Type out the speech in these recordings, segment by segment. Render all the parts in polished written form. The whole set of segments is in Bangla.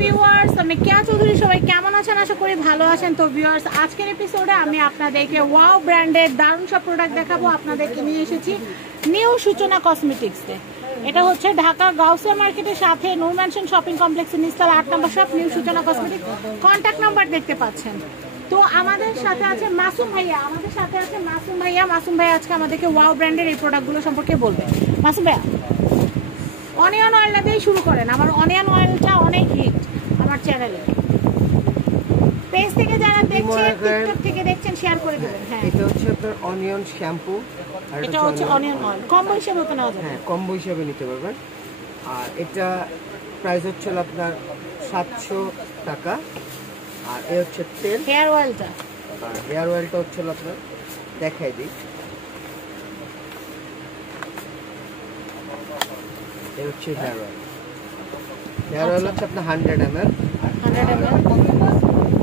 ভিউয়ার্স, আমি কেয়া চৌধুরী। সবাই কেমন আছেন? আশা করি ভালো আছেন। তো ভিউয়ার্স, আজকের এপিসোডে আমি আপনাদেরকে ওয়াও ব্র্যান্ডের দারুণ সব প্রোডাক্ট দেখাবো। আপনাদেরকে নিয়ে এসেছি নিউ সূচনা কসমেটিক্সে। এটা হচ্ছে ঢাকা গাউসিয়া মার্কেটের সাথে নূর ম্যানশন শপিং কমপ্লেক্সের নিচতলা 8 নম্বর শপ, নিউ সূচনা কসমেটিক্স। কন্ট্যাক্ট নাম্বার দেখতে পাচ্ছেন। তো আমাদের সাথে আছে মাসুম ভাইয়া। মাসুম ভাইয়া আজকে আমাদেরকে ওয়াও ব্র্যান্ডের এই প্রোডাক্টগুলো সম্পর্কে বলবে। মাসুম ভাইয়া, অনিয়ন অয়েলটা দিয়ে শুরু করেন। আমার অনিয়ন অয়েলটা অনেক হিট আমার চ্যানেলে। পেজ থেকে যারা দেখছেন, টিকটক থেকে দেখছেন, শেয়ার করে দিবেন। হ্যাঁ, এটা হচ্ছে আপনার অনিয়ন শ্যাম্পু, আর এটা হচ্ছে অনিয়ন অয়েল। কম্বো হিসেবে তো নেওয়া যাবে। হ্যাঁ, কম্বো হিসেবে নিতে পারবেন। আর এটা প্রাইস হচ্ছে আপনার 700 টাকা। আর এই হচ্ছে তেল, হেয়ার অয়েলটা। আর হেয়ার অয়েলটা হচ্ছে আপনার দেখাই দিই। এই হচ্ছে হেয়ার অয়েল। হেয়ার অয়েল হচ্ছে আপনার 100 ml।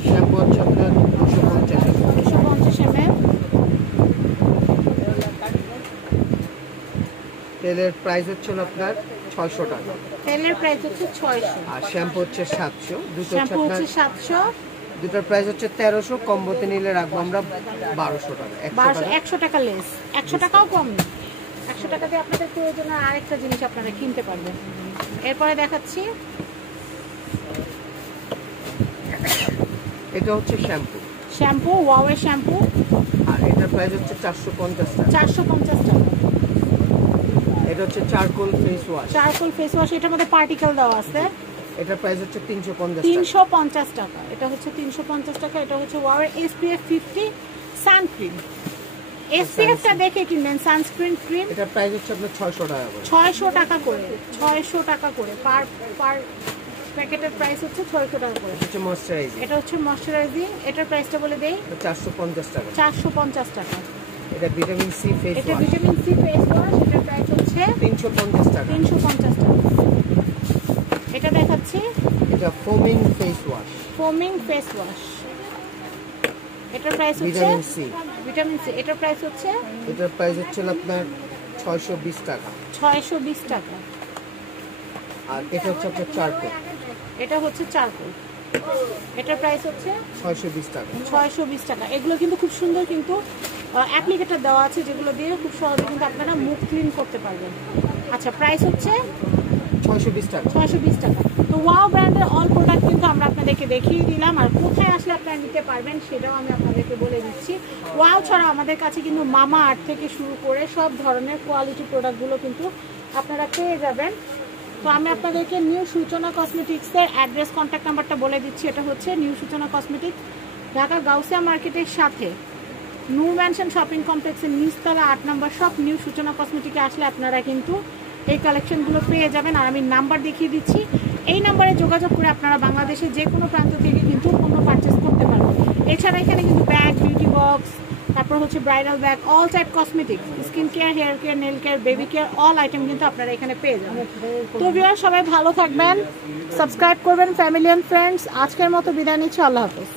শ্যাম্পু হচ্ছে আপনার 250 ml। তেলের প্রাইস হচ্ছে আপনার 600 টাকা। তেলের প্রাইস হচ্ছে 600। আর শ্যাম্পু হচ্ছে 700। দুটো হচ্ছে 700। দুটোর প্রাইস হচ্ছে 1300। কম্বোতে নিলে রাখবো আমরা 1200 টাকা। 100 টাকা লেস। 100 টাকাও কম না। 100 টাকা দিয়ে আপনাদের প্রয়োজনে আরেকটা জিনিস আপনারা কিনতে পারবেন। এরপরে দেখাচ্ছি, এটা হচ্ছে শ্যাম্পু, ওয়াও এর শ্যাম্পু। আর এটার প্রাইস হচ্ছে 450 টাকা। 450 টাকা। এটা হচ্ছে চারকোল ফেস ওয়াশ। এটার মধ্যে পার্টিকেল দেওয়া আছে। এটার প্রাইস হচ্ছে 350 টাকা। এটা হচ্ছে 350 টাকা। এটা হচ্ছে ওয়াও এর SPF 50 সানক্রিম। SPFটা দেখে কিনবেন। Sunscreen cream. এটার প্রাইস হচ্ছে আপনার 600 টাকা করে। 600 টাকা করে পার প্যাকেটের প্রাইস হচ্ছে 600 টাকা করে। এটা হচ্ছে ময়শ্চারাইজিং। এটার প্রাইসটা বলে দেই, 450 টাকা। 450 টাকা। এটা ভিটামিন সি ফেস ওয়াশ। এটার প্রাইস হচ্ছে 350 টাকা। 350 টাকা। এটা দেখাচ্ছি, এটা ফোমিং ফেস ওয়াশ। এটার প্রাইস হচ্ছে ভিটামিন সি। এটার প্রাইস হচ্ছে আপনার 620 টাকা। 620 টাকা। আর এটা হচ্ছে আপনার চারকোল। এটার প্রাইস হচ্ছে 620 টাকা। 620 টাকা। এগুলো কিন্তু খুব সুন্দর, কিন্তু অ্যাপ্লিকেটর দেওয়া আছে যেগুলো দিয়ে খুব সহজে কিন্তু আপনারা মুখ ক্লিন করতে পারবেন। আচ্ছা, প্রাইস হচ্ছে 620 টাকা। 620 টাকা। তো ওয়াও ব্র্যান্ডের অল প্রোডাক্ট কিন্তু আমরা আপনাদেরকে দেখিয়ে দিলাম। আর কোথায় আসলে আপনারা নিতে পারবেন সেটাও আমি আপনাদেরকে বলে দিচ্ছি। ওয়াও ছাড়া আমাদের কাছে কিন্তু মামা আর্থ থেকে শুরু করে সব ধরনের কোয়ালিটি প্রোডাক্টগুলো কিন্তু আপনারা পেয়ে যাবেন। তো আমি আপনাদেরকে নিউ সূচনা কসমেটিক্সের অ্যাড্রেস, কন্ট্যাক্ট নাম্বারটা বলে দিচ্ছি। এটা হচ্ছে নিউ সূচনা কসমেটিক্স, ঢাকা গাউসিয়া মার্কেটের সাথে নূর ম্যানশন শপিং কমপ্লেক্সের নিচতলা 8 নম্বর শপ। নিউ সূচনা কসমেটিকে আসলে আপনারা কিন্তু এই কালেকশনগুলো পেয়ে যাবেন। আর আমি নাম্বার দেখিয়ে দিচ্ছি, এই নাম্বারে যোগাযোগ করে আপনারা বাংলাদেশের যে কোনো প্রান্ত থেকে কিন্তু পণ্য পারচেস করতে পারবেন। এছাড়া এখানে কিন্তু ব্যাগ, বিউটি বক্স, তারপর হচ্ছে bridal bag, all type cosmetics, skin care, hair care, nail care, baby care, all item কিন্তু আপনারা এখানে পেয়ে যাবেন। তো ভিউয়ার্স, সবাই ভালো থাকবেন, সাবস্ক্রাইব করবেন, ফ্যামিলি এন্ড ফ্রেন্ডস। আজকের মতো বিদায় নিচ্ছি। আল্লাহ হাফেজ।